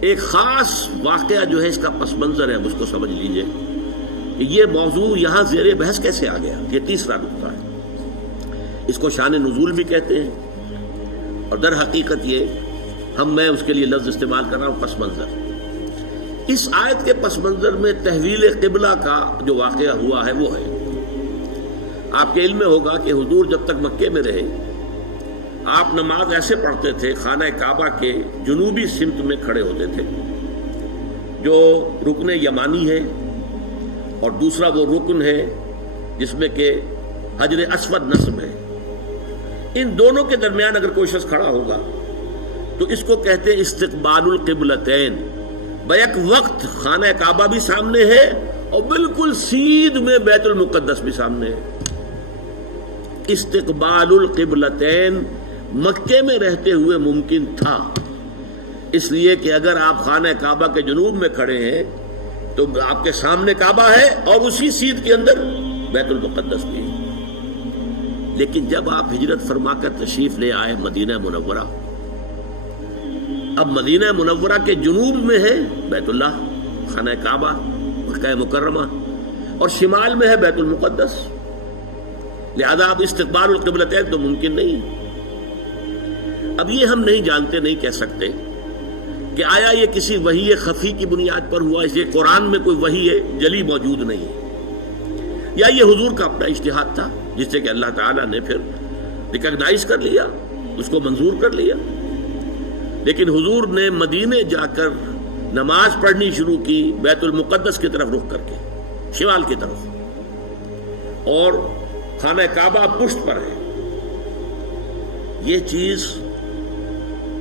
ایک خاص واقعہ جو ہے اس کا پس منظر ہے، اس کو سمجھ لیجئے کہ یہ موضوع یہاں زیر بحث کیسے آ گیا۔ یہ تیسرا نقطہ ہے، اس کو شان نزول بھی کہتے ہیں، اور در حقیقت میں اس کے لیے لفظ استعمال کر رہا ہوں پس منظر۔ اس آیت کے پس منظر میں تحویل قبلہ کا جو واقعہ ہوا ہے وہ ہے، آپ کے علم میں ہوگا کہ حضور جب تک مکے میں رہے آپ نماز ایسے پڑھتے تھے، خانہ کعبہ کے جنوبی سمت میں کھڑے ہوتے تھے جو رکن یمانی ہے، اور دوسرا وہ رکن ہے جس میں کہ حجر اسود نصب ہے۔ ان دونوں کے درمیان اگر کوئی شخص کھڑا ہوگا تو اس کو کہتے ہیں استقبال القبلتین، بیک وقت خانہ کعبہ بھی سامنے ہے اور بالکل سیدھ میں بیت المقدس بھی سامنے ہے۔ استقبال القبلتین مکے میں رہتے ہوئے ممکن تھا، اس لیے کہ اگر آپ خانہ کعبہ کے جنوب میں کھڑے ہیں تو آپ کے سامنے کعبہ ہے اور اسی سیدھ کے اندر بیت المقدس بھی ہے۔ لیکن جب آپ ہجرت فرما کر تشریف لے آئے مدینہ منورہ، اب مدینہ منورہ کے جنوب میں ہے بیت اللہ، خانہ کعبہ، مکہ مکرمہ، اور شمال میں ہے بیت المقدس، لہذا اب استقبال القبلتین تو ممکن نہیں۔ اب یہ ہم نہیں جانتے، نہیں کہہ سکتے کہ آیا یہ کسی وحی خفی کی بنیاد پر ہوا، اس لیے قرآن میں کوئی وحی جلی موجود نہیں، یا یہ حضور کا اپنا اجتہاد تھا جس سے کہ اللہ تعالیٰ نے پھر ریکگنائز کر لیا، اس کو منظور کر لیا۔ لیکن حضور نے مدینے جا کر نماز پڑھنی شروع کی بیت المقدس کی طرف رخ کر کے، شمال کی طرف، اور خانہ کعبہ پشت پر ہے۔ یہ چیز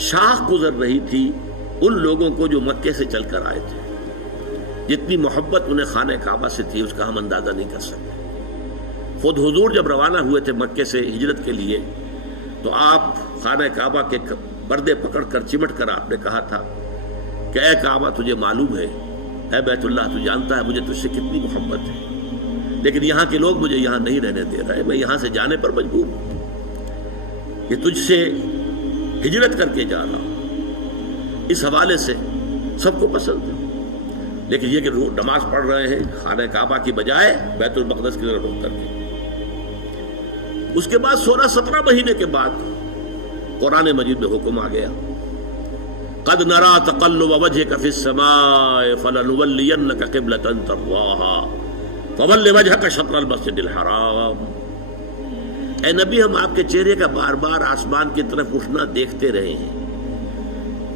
شاخ گزر رہی تھی ان لوگوں کو جو مکے سے چل کر آئے تھے، جتنی محبت انہیں خانہ کعبہ سے تھی اس کا ہم اندازہ نہیں کر سکتے۔ خود حضور جب روانہ ہوئے تھے مکے سے ہجرت کے لیے تو آپ خانہ کعبہ کے پردے پکڑ کر چمٹ کر آپ نے کہا تھا کہ اے کعبہ تجھے معلوم ہے، اے بیت اللہ تو جانتا ہے مجھے تجھ سے کتنی محبت ہے، لیکن یہاں کے لوگ مجھے یہاں نہیں رہنے دے رہے، میں یہاں سے جانے پر مجبور ہوں، یہ تجھ سے ہجرت کر کے جا رہا ہوں۔ اس حوالے سے سب کو پسند ہے، لیکن یہ کہ نماز پڑھ رہے ہیں خانہ کعبہ کی بجائے بیت المقدس کی طرف رخ کر کے۔ اس کے بعد 16-17 مہینے کے بعد قرآن مجید میں حکم آ گیا، قد نرى تقلب وجهك في السماء فلنولينك قبلة ترضاها فول وجهك شطر المسجد الحرام۔ اے نبی ہم آپ کے چہرے کا بار بار آسمان کی طرف اٹھنا دیکھتے رہے ہیں۔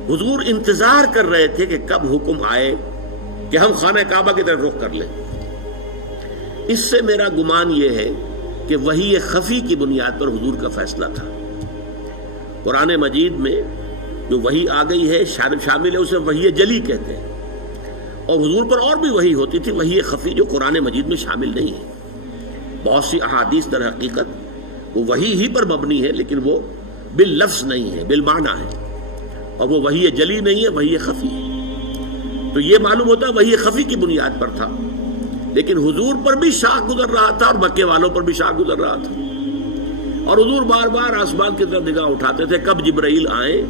حضور انتظار کر رہے تھے کہ کب حکم آئے کہ ہم خانہ کعبہ کی طرف رخ کر لیں۔ اس سے میرا گمان یہ ہے کہ وحی خفی کی بنیاد پر حضور کا فیصلہ تھا۔ قرآن مجید میں جو وحی آ گئی ہے شامل ہے، اسے وحی جلی کہتے ہیں، اور حضور پر اور بھی وحی ہوتی تھی، وحی خفی جو قرآن مجید میں شامل نہیں ہے۔ بہت سی احادیث در حقیقت وہ وحی ہی پر مبنی ہے، لیکن وہ باللفظ نہیں ہے، بالمعنی ہے، اور وہ وحی جلی نہیں ہے، وحی خفی ہے۔ تو یہ معلوم ہوتا ہے وحی خفی کی بنیاد پر تھا، لیکن حضور پر بھی شاخ گزر رہا تھا اور مکے والوں پر بھی شاخ گزر رہا تھا، اور حضور بار بار آسمان کی طرف نگاہ اٹھاتے تھے کب جبرائیل آئیں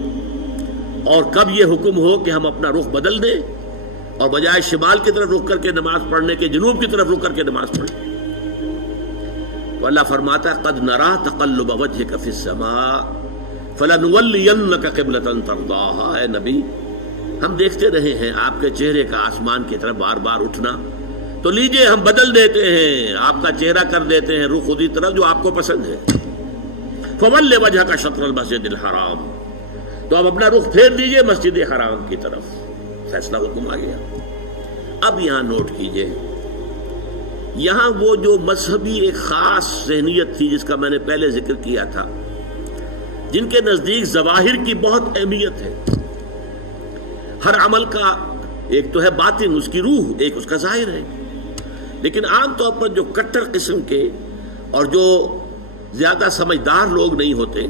اور کب یہ حکم ہو کہ ہم اپنا رخ بدل دیں اور بجائے شمال کی طرف رخ کر کے نماز پڑھنے کے جنوب کی طرف رخ کر کے نماز پڑھیں۔ اللہ فرماتا ہے قد نرى تقلب وجهك في السماء فلنولينك قبلة ترضاها۔ اے نبی ہم دیکھتے رہے ہیں آپ کے چہرے کا آسمان کی طرف بار بار اٹھنا، تو لیجئے ہم بدل دیتے ہیں، آپ کا چہرہ کر دیتے ہیں رخ اسی طرف جو آپ کو پسند ہے۔ فول وجهك شطر المسجد الحرام، تو اب اپنا رخ پھیر دیجئے مسجد حرام کی طرف۔ فیصلہ حکم آ گیا۔ اب یہاں نوٹ کیجئے، یہاں وہ جو مذہبی ایک خاص ذہنیت تھی جس کا میں نے پہلے ذکر کیا تھا، جن کے نزدیک ظواہر کی بہت اہمیت ہے، ہر عمل کا ایک تو ہے باطن، اس کی روح، ایک اس کا ظاہر ہے، لیکن عام طور پر جو کٹر قسم کے اور جو زیادہ سمجھدار لوگ نہیں ہوتے،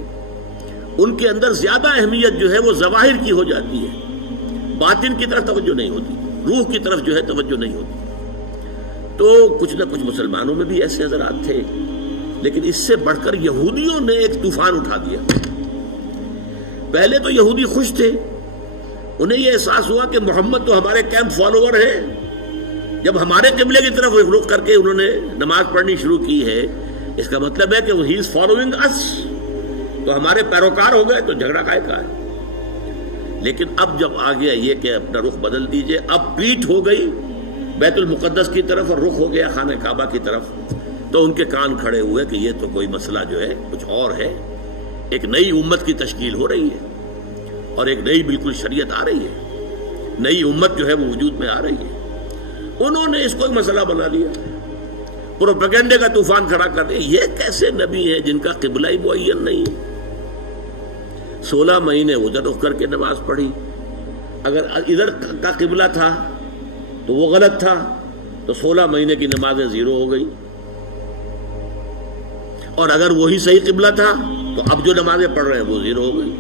ان کے اندر زیادہ اہمیت جو ہے وہ ظواہر کی ہو جاتی ہے، باطن کی طرف توجہ نہیں ہوتی، روح کی طرف جو ہے توجہ نہیں ہوتی۔ تو کچھ نہ کچھ مسلمانوں میں بھی ایسے حضرات تھے، لیکن اس سے بڑھ کر یہودیوں نے ایک طوفان اٹھا دیا۔ پہلے تو یہودی خوش تھے، انہیں یہ احساس ہوا کہ محمد تو ہمارے کیمپ فالوور ہیں. جب ہمارے قبلے کی طرف رخ کر کے انہوں نے نماز پڑھنی شروع کی ہے، اس کا مطلب ہے کہ ہی از فالوئنگ اس، تو ہمارے پیروکار ہو گئے، تو جھگڑا کائے کا ہے. لیکن اب جب آ گیا یہ کہ اپنا رخ بدل دیجئے، اب پیٹھ ہو گئی بیت المقدس کی طرف اور رخ ہو گیا خانہ کعبہ کی طرف، تو ان کے کان کھڑے ہوئے کہ یہ تو کوئی مسئلہ جو ہے کچھ اور ہے. ایک نئی امت کی تشکیل ہو رہی ہے اور ایک نئی بالکل شریعت آ رہی ہے، نئی امت جو ہے وہ وجود میں آ رہی ہے. انہوں نے اس کو ایک مسئلہ بنا لیا، پروپیگنڈے کا طوفان کھڑا کر دیا. یہ کیسے نبی ہیں جن کا قبلہ ہی معین نہیں ہے؟ 16 مہینے ادھر رخ کر کے نماز پڑھی. اگر ادھر کا قبلہ تھا تو وہ غلط تھا، تو 16 مہینے کی نمازیں زیرو ہو گئی. اور اگر وہی صحیح قبلہ تھا تو اب جو نمازیں پڑھ رہے ہیں وہ زیرو ہو گئی.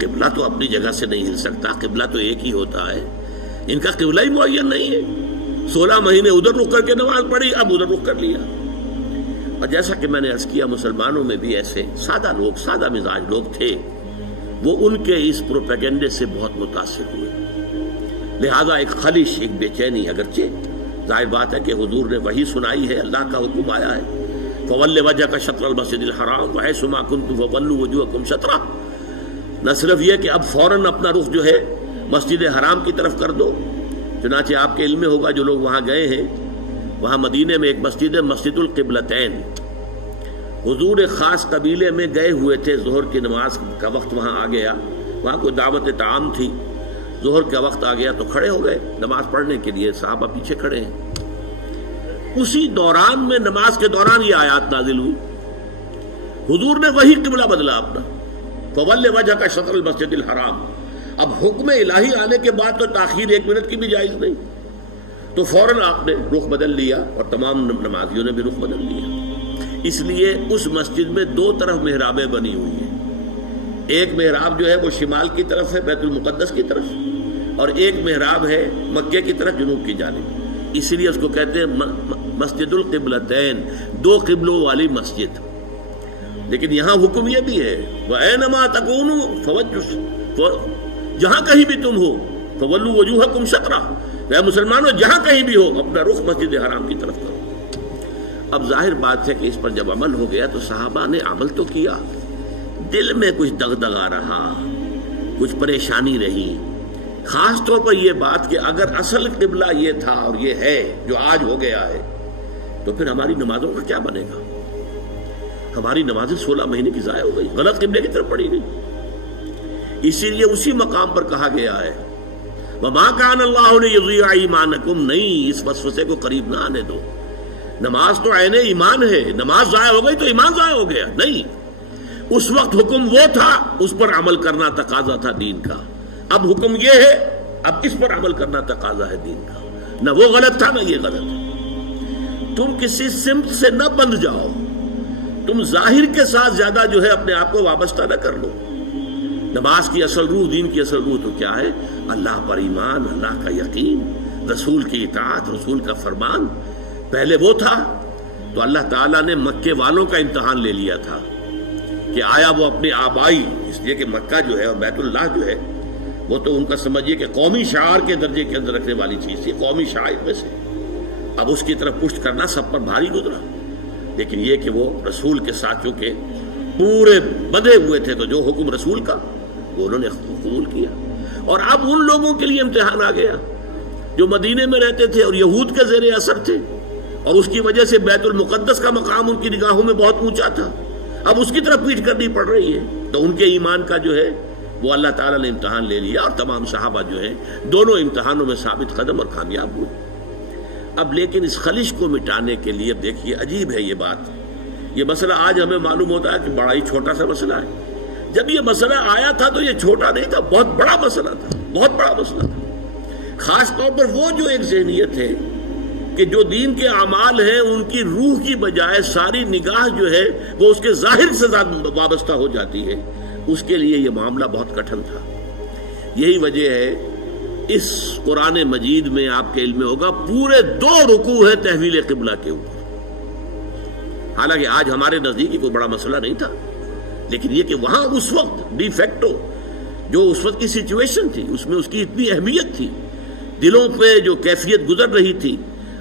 قبلہ تو اپنی جگہ سے نہیں ہل سکتا، قبلہ تو ایک ہی ہوتا ہے. ان کا قبلہ ہی معین نہیں ہے. 16 مہینے ادھر رخ کر کے نماز پڑھی، اب ادھر رخ کر لیا. اور جیسا کہ میں نے عرض کیا، مسلمانوں میں بھی ایسے سادہ لوگ، سادہ مزاج لوگ تھے، وہ ان کے اس پروپیگنڈے سے بہت متاثر ہوئے. لہذا ایک خلش، ایک بے چینی، اگرچہ ظاہر بات ہے کہ حضور نے وحی سنائی ہے، اللہ کا حکم آیا ہے فَوَلِّ وَجْهَكَ شَطْرَ الْمَسْجِدِ الْحَرَامِ وَحَيْثُ مَا كُنتُمْ فَوَلُّوا وُجُوهَكُمْ شَطْرَهُ. نہ صرف یہ کہ اب فوراً اپنا رخ جو ہے مسجد حرام کی طرف کر دو، چنانچہ آپ کے علم میں ہوگا جو لوگ وہاں گئے ہیں، وہاں مدینے میں ایک مسجد ہے، مسجد القبلتین. حضور خاص قبیلے میں گئے ہوئے تھے، ظہر کی نماز کا وقت وہاں آ گیا، وہاں کوئی دعوت طعام تھی، ظہر کا وقت آ گیا تو کھڑے ہو گئے نماز پڑھنے کے لیے. صحابہ پیچھے کھڑے ہیں. اسی دوران میں، نماز کے دوران یہ آیات نازل ہوئی. حضور نے وہی قبلہ بدلا اپنا، فَوَلِّ وَجْهَكَ شَطْرَ الْمَسْجِدِ الْحَرَامِ. اب حکم الہی آنے کے بعد تو تاخیر 1 منٹ کی بھی جائز نہیں، تو فوراً آپ نے رخ بدل لیا اور تمام نمازیوں نے بھی رخ بدل لیا. اس لیے اس مسجد میں 2 طرف محرابیں بنی ہوئی ہیں. ایک محراب جو ہے وہ شمال کی طرف ہے، بیت المقدس کی طرف، اور ایک محراب ہے مکے کی طرف، جنوب کی جانب. اسی لیے اس کو کہتے ہیں مسجد القبلتین، 2 قبلوں والی مسجد. لیکن یہاں حکم یہ بھی ہے وَأَيْنَمَا تَكُونُوا فَوَجُّ، جہاں کہیں بھی تم ہو فَوَلُّوا وُجُوهَكُمْ شَطْرَهُ، اے مسلمانوں جہاں کہیں بھی ہو اپنا رخ مسجد حرام کی طرف کرو. اب ظاہر بات ہے کہ اس پر جب عمل ہو گیا تو صحابہ نے عمل تو کیا، دل میں کچھ دغدغہ رہا، کچھ پریشانی رہی. خاص طور پر یہ بات کہ اگر اصل قبلہ یہ تھا اور یہ ہے جو آج ہو گیا ہے، تو پھر ہماری نمازوں کا کیا بنے گا؟ ہماری نمازیں 16 مہینے کی ضائع ہو گئی، غلط قبلے کی طرف پڑھی گئی. اسی لیے اسی مقام پر کہا گیا ہے وَمَا كَانَ اللَّهُ لِيُضِيعَ إِيمَانَكُمْ، نہیں اس وسوسے کو قریب نہ آنے دو. نماز تو عین ایمان ہے، نماز ضائع ہو گئی تو ایمان ضائع ہو گیا نہیں. اس وقت حکم وہ تھا، اس پر عمل کرنا تقاضا تھا دین کا. اب حکم یہ ہے، اب اس پر عمل کرنا تقاضا ہے دین کا. نہ وہ غلط تھا نہ یہ غلط ہے. تم کسی سمت سے نہ بندھ جاؤ، تم ظاہر کے ساتھ زیادہ جو ہے اپنے آپ کو وابستہ نہ کر لو. نماز کی اصل روح، دین کی اصل روح تو کیا ہے؟ اللہ پر ایمان، اللہ کا یقین، رسول کی اطاعت، رسول کا فرمان. پہلے وہ تھا تو اللہ تعالیٰ نے مکے والوں کا امتحان لے لیا تھا کہ آیا وہ اپنے آبائی، اس لیے کہ مکہ جو ہے اور بیت اللہ جو ہے وہ تو ان کا سمجھیے کہ قومی شعار کے درجے کے اندر رکھنے والی چیز تھی، قومی شعائر میں سے. اب اس کی طرف پشت کرنا سب پر بھاری گزرا. لیکن یہ کہ وہ رسول کے ساتھ چونکہ پورے بندھے ہوئے تھے تو جو حکم رسول کا وہ انہوں نے قبول کیا. اور اب ان لوگوں کے لیے امتحان آ گیا جو مدینے میں رہتے تھے اور یہود کے زیر اثر تھے، اور اس کی وجہ سے بیت المقدس کا مقام ان کی نگاہوں میں بہت اونچا تھا. اب اس کی طرف پیٹھ کرنی پڑ رہی ہے. تو ان کے ایمان کا جو ہے وہ اللہ تعالیٰ نے امتحان لے لیا، اور تمام صحابہ جو ہیں دونوں امتحانوں میں ثابت قدم اور کامیاب ہوئے. اب لیکن اس خلش کو مٹانے کے لیے دیکھیے عجیب ہے یہ بات. یہ مسئلہ آج ہمیں معلوم ہوتا ہے کہ بڑا ہی چھوٹا سا مسئلہ ہے. جب یہ مسئلہ آیا تھا تو یہ چھوٹا نہیں تھا، بہت بڑا مسئلہ تھا، بہت بڑا مسئلہ تھا. خاص طور پر وہ جو ایک ذہنیت ہے کہ جو دین کے اعمال ہیں ان کی روح کی بجائے ساری نگاہ جو ہے وہ اس کے ظاہر سے زیادہ وابستہ ہو جاتی ہے، اس کے لیے یہ معاملہ بہت کٹھن تھا. یہی وجہ ہے اس قرآن مجید میں آپ کے علم میں ہوگا پورے 2 رکوع ہے تحویل قبلہ کے اوپر. حالانکہ آج ہمارے نزدیک کوئی بڑا مسئلہ نہیں تھا، لیکن یہ کہ وہاں اس وقت ڈی فیکٹو جو اس وقت کی سچویشن تھی اس میں اس کی اتنی اہمیت تھی، دلوں پہ جو کیفیت گزر رہی تھی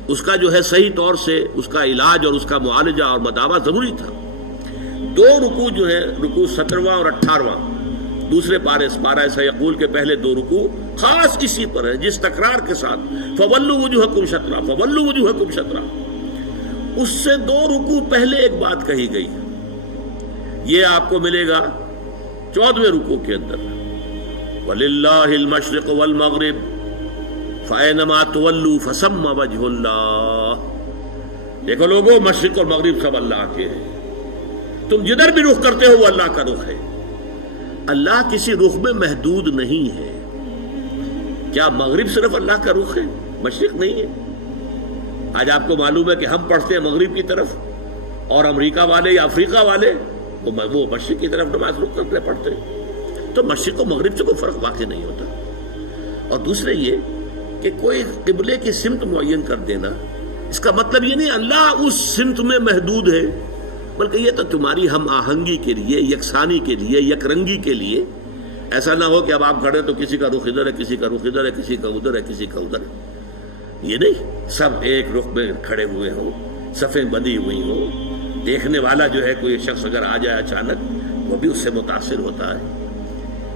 اس کا جو ہے صحیح طور سے اس کا علاج اور اس کا معالجہ اور مداوع ضروری تھا۔ دو رکوع جو ہے، رکوع 17واں اور 18واں، دوسرے پارہ سیقول کے پہلے دو رکوع خاص اسی پر ہے، جس تکرار کے ساتھ فولوا وجوہکم شطرہ، فولوا وجوہکم شطرہ، اس سے دو رکوع پہلے ایک بات کہی گئی۔ یہ آپ کو ملے گا 14ویں رکوع کے اندر، وَلِلَّهِ الْمَشْرِقُ وَالْمَغْرِبُ فَأَيْنَمَا تُوَلُّوا فَثَمَّ وَجْهُ اللَّهِ۔ دیکھو لوگوں، مشرق اور مغرب سب اللہ کے ہیں، تم جدھر بھی رخ کرتے ہو وہ اللہ کا رخ ہے۔ اللہ کسی رخ میں محدود نہیں ہے۔ کیا مغرب صرف اللہ کا رخ ہے، مشرق نہیں ہے؟ آج آپ کو معلوم ہے کہ ہم پڑھتے ہیں مغرب کی طرف، اور امریکہ والے یا افریقہ والے وہ مشرق کی طرف نماز رخ کرتے پڑھتے ہیں۔ تو مشرق و مغرب سے کوئی فرق واقع نہیں ہوتا۔ اور دوسرے یہ کہ کوئی قبلے کی سمت معین کر دینا، اس کا مطلب یہ نہیں اللہ اس سمت میں محدود ہے، بلکہ یہ تو تمہاری ہم آہنگی کے لیے، یکسانی کے لیے، یک رنگی کے لیے۔ ایسا نہ ہو کہ اب آپ کھڑے تو کسی کا رخ ادھر ہے، کسی کا رخ ادھر ہے، کسی کا ادھر ہے، کسی کا ادھر ہے۔ یہ نہیں، سب ایک رخ میں کھڑے ہوئے ہوں، صفیں بندھی ہوئی ہوں۔ دیکھنے والا جو ہے کوئی شخص اگر آ جائے اچانک، وہ بھی اس سے متاثر ہوتا ہے۔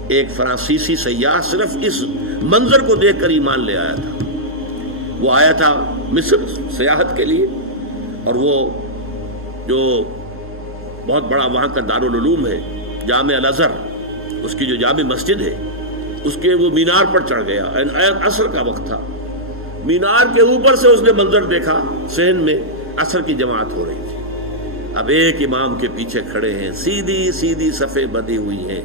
ایک فرانسیسی سیاح صرف اس منظر کو دیکھ کر ایمان لے آیا تھا۔ وہ آیا تھا مصر سیاحت کے لیے، اور وہ جو بہت بڑا وہاں کا دارالعلوم ہے جامع الازہر، اس کی جو جامع مسجد ہے، اس کے وہ مینار پر چڑھ گیا۔ عصر کا وقت تھا، مینار کے اوپر سے اس نے منظر دیکھا، صحن میں عصر کی جماعت ہو رہی تھی۔ اب ایک امام کے پیچھے کھڑے ہیں، سیدھی سیدھی صفیں بندھی ہوئی ہیں،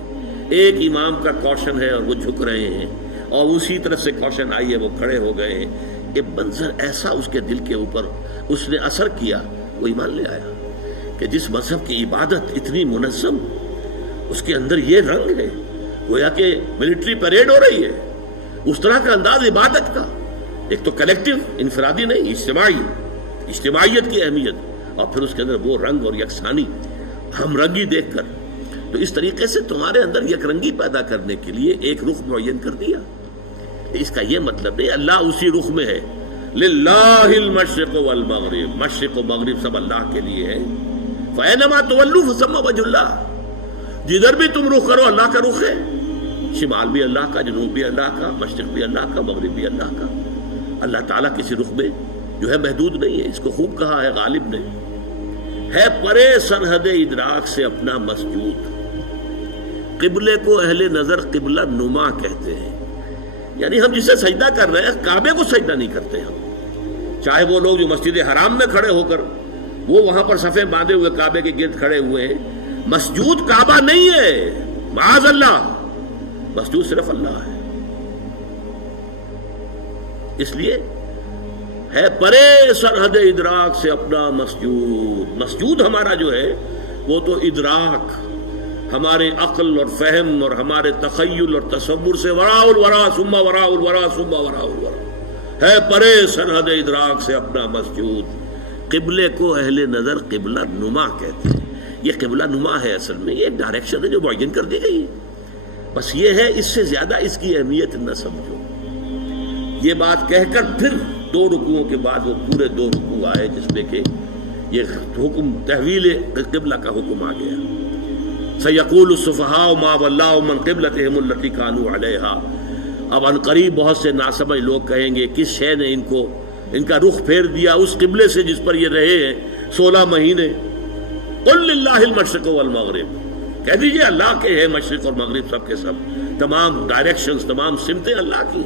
ایک امام کا کوشن ہے اور وہ جھک رہے ہیں، اور اسی طرف سے کوشن آئی ہے، وہ کھڑے ہو گئے ہیں۔ یہ منظر ایسا اس کے دل کے اوپر اس نے اثر کیا، وہ ایمان لے آیا کہ جس مذہب کی عبادت اتنی منظم، اس کے اندر یہ رنگ ہے، گویا کہ ملٹری پریڈ ہو رہی ہے، اس طرح کا انداز عبادت کا، ایک تو کلیکٹیو، انفرادی نہیں، اجتماعیت کی اہمیت، اور پھر اس کے اندر وہ رنگ اور یکسانی، ہم رنگی دیکھ کر۔ تو اس طریقے سے تمہارے اندر یک رنگی پیدا کرنے کے لیے ایک رخ معین کر دیا۔ اس کا یہ مطلب نہیں اللہ اسی رخ میں ہے۔ للہ المشرق والمغرب، مشرق و مغرب سب اللہ کے لیے ہے۔ فَأَيْنَمَا تُوَلُّوا فَثَمَّ وَجْهُ اللَّهِ، جدھر بھی تم رخ کرو اللہ کا رخ ہے، شمال بھی اللہ کا، جنوب بھی اللہ کا، مشرق بھی اللہ کا، مغرب بھی اللہ کا۔ اللہ تعالیٰ کسی رخ میں جو ہے محدود نہیں ہے۔ اس کو خوب کہا ہے غالب نے، ہے پرے سرحد ادراک سے اپنا مسجود۔ قبلے کو اہل نظر قبلہ نما کہتے ہیں، یعنی ہم جسے سجدہ کر رہے ہیں کعبے کو سجدہ نہیں کرتے ہم۔ چاہے وہ لوگ جو مسجد حرام میں کھڑے ہو کر وہ وہاں پر صفیں باندھے ہوئے کعبے کے گرد کھڑے ہوئے ہیں، مسجود کعبہ نہیں ہے، معاذ اللہ، مسجود صرف اللہ ہے۔ اس لیے ہے پرے سرحد ادراک سے اپنا مسجود۔ مسجود ہمارا جو ہے وہ تو ادراک، ہمارے عقل اور فہم اور ہمارے تخیل اور تصور سے وراء الورا ثم وراء الورا ثم وراء الورا، ہے پرے سرحد ادراک سے اپنا مسجود۔ قبلے کو اہل نظر قبلہ نما کہتے ہیں۔ یہ قبلہ نما ہے، اصل میں یہ ایک ڈائریکشن ہے جو معین کر دی گئی ہے، بس یہ ہے، اس سے زیادہ اس کی اہمیت نہ سمجھو۔ یہ بات کہہ کر پھر دو رکوعوں کے بعد وہ پورے دو رکوع آئے جس میں کہ یہ حکم تحویل قبلہ کا حکم آ گیا۔ سَيَقُولُ السُّفَهَاءُ مَا وَلَّاهُمْ عَنْ قِبْلَتِهِمُ الَّتِي كَانُوا عَلَيْهَا، اب ان قریب بہت سے ناسمجھ لوگ کہیں گے کس شے نے ان کا رخ پھیر دیا اس قبلے سے جس پر یہ رہے ہیں 16 مہینے۔ قُلْ لِلَّهِ الْمَشْرِقُ وَالْمَغْرِبُ، کہہ دیجئے اللہ کے ہیں مشرق اور مغرب سب کے سب، تمام ڈائریکشنز، تمام سمتیں اللہ کی۔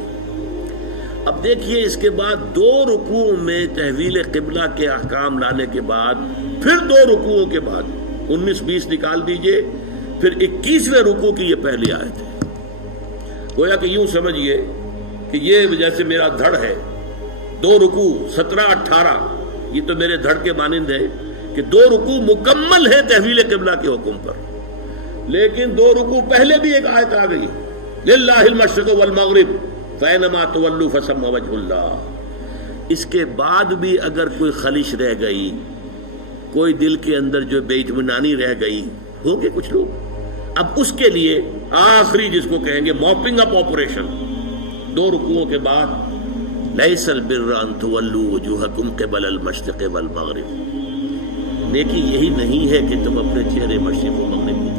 اب دیکھیے اس کے بعد دو رکوع میں تحویل قبلہ کے احکام لانے کے بعد پھر دو رکوعوں کے بعد 19-20 نکال دیجئے، پھر 21ویں رکوع کی یہ پہلی آیت ہے۔ گویا کہ یوں سمجھیے کہ یہ جیسے میرا دھڑ ہے، دو رکوع 17-18 یہ تو میرے دھڑ کے مانند ہے کہ دو رکوع مکمل ہے تحویل قبلہ کے حکم پر، لیکن دو رکوع پہلے بھی ایک آیت آ گئی، للہ المشرق والمغرب فَأَيْنَمَا تُوَلُّوا فَثَمَّ وَجْهُ اللَّهِ۔ اس کے بعد بھی اگر کوئی خلش رہ گئی، کوئی دل کے اندر جو بے اطمینانی رہ گئی، ہوں گے کچھ لوگ، اب اس کے لیے آخری جس کو کہیں گے موپنگ اپ آپریشن، 2 رکوعوں کے بعد لیس البر ان تولوا وجوہکم قبل المشرق والمغرب، نیکی یہی نہیں ہے کہ تم اپنے چہرے مشرق و مغرب